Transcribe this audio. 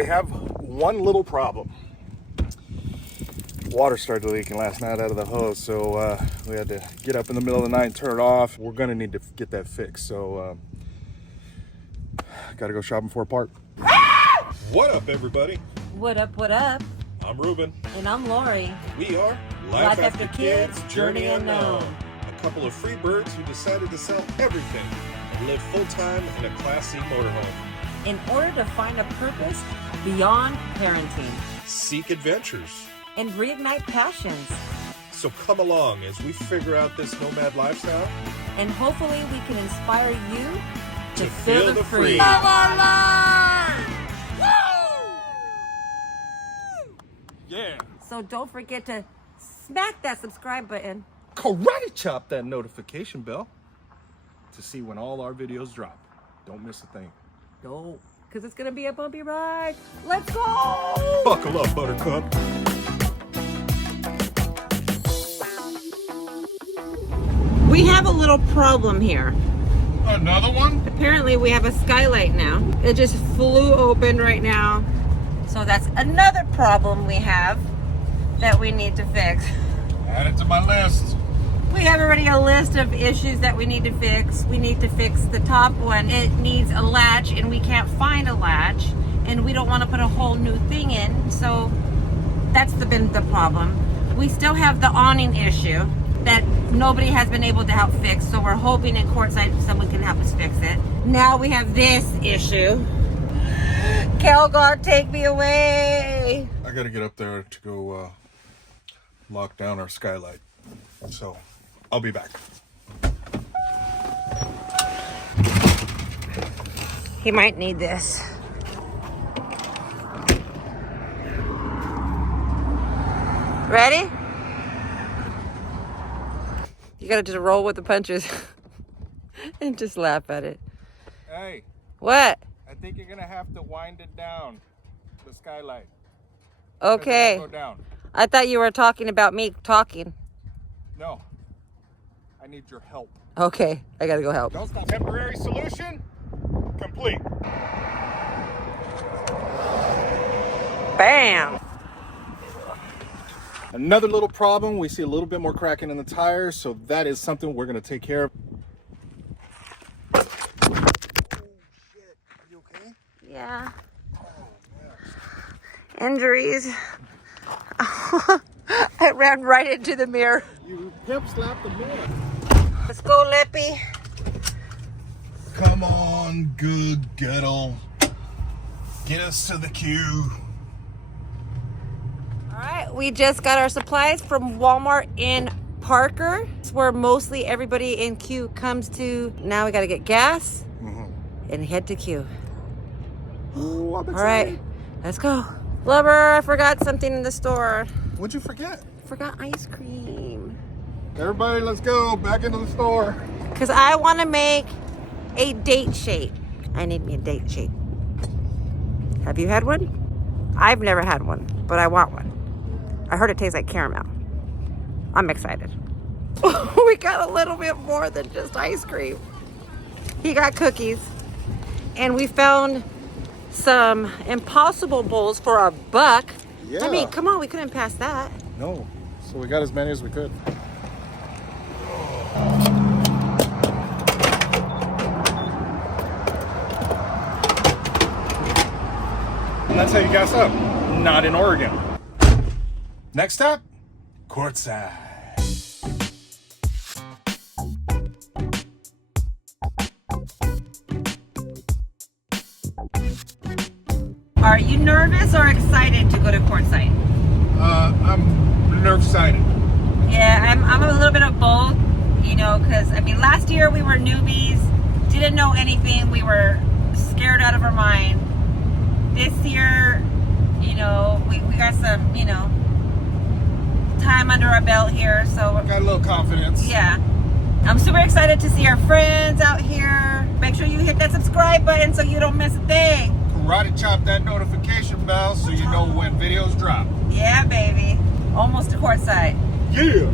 we have one little problem. Water started leaking last night out of the hose, so we had to get up in the middle of the night and turn it off. We're gonna need to get that fixed, so gotta go shopping for a part. What up, everybody? What up, what up? I'm Ruben. And I'm Lori. We are Life After Kids, Journey Unknown. A couple of free birds who decided to sell everything and live full-time in a Class C motorhome. In order to find a purpose beyond parenting. Seek adventures. And reignite passions. So come along as we figure out this nomad lifestyle. And hopefully we can inspire you to feel the free. Love our life! Yeah. So don't forget to smack that subscribe button. Karate chop that notification bell to see when all our videos drop. Don't miss a thing. No, because it's going to be a bumpy ride. Let's go! Buckle up, Buttercup. We have a little problem here. Another one? Apparently we have a skylight now. It just flew open right now. So that's another problem we have that we need to fix. Add it to my list. We have already a list of issues that we need to fix. We need to fix the top one. It needs a latch and we can't find a latch. And we don't want to put a whole new thing in. So that's been the problem. We still have the awning issue that nobody has been able to help fix. So we're hoping in Quartzsite someone can help us fix it. Now we have this issue. Kelgar, take me away. I gotta get up there to go lock down our skylight. So I'll be back. He might need this. Ready? You gotta just roll with the punches and just laugh at it. Hey. What? I think you're gonna have to wind it down, the skylight. Okay. Go down. I thought you were talking about me talking. No. I need your help. Okay, I gotta go help. Don't stop. Temporary solution complete. Bam! Another little problem. We see a little bit more cracking in the tires, so that is something we're gonna take care of. Oh shit! You okay? Yeah. Oh, Injuries. I ran right into the mirror. you hip slapped the mirror. Let's go, Lippy. Come on, good Gettle. Get us to the queue. All right, we just got our supplies from Walmart in Parker. It's where mostly everybody in Q comes to. Now we got to get gas and head to Q. Ooh, I'm excited. All right, let's go. Blubber, I forgot something in the store. What'd you forget? Forgot ice cream. Everybody, let's go back into the store. Because I want to make a date shake. I need me a date shake. Have you had one? I've never had one, but I want one. I heard it tastes like caramel. I'm excited. We got a little bit more than just ice cream. He got cookies. And we found some Impossible Bowls for $1. Yeah. I mean, come on, we couldn't pass that. No. So we got as many as we could. And that's how you gas up. Not in Oregon. Next stop, Quartzsite. Are you nervous or excited to go to Quartzsite? I'm nerve-sighted. Yeah, I'm a little bit of both, you know, because, I mean, last year we were newbies, didn't know anything, we were scared out of our mind. This year, you know, we got some, you know, time under our belt here, so. Got a little confidence. Yeah. I'm super excited to see our friends out here. Make sure you hit that subscribe button so you don't miss a thing. Karate chop that notification bell so you know when videos drop. Yeah, baby. Almost to Quartzsite. Yeah.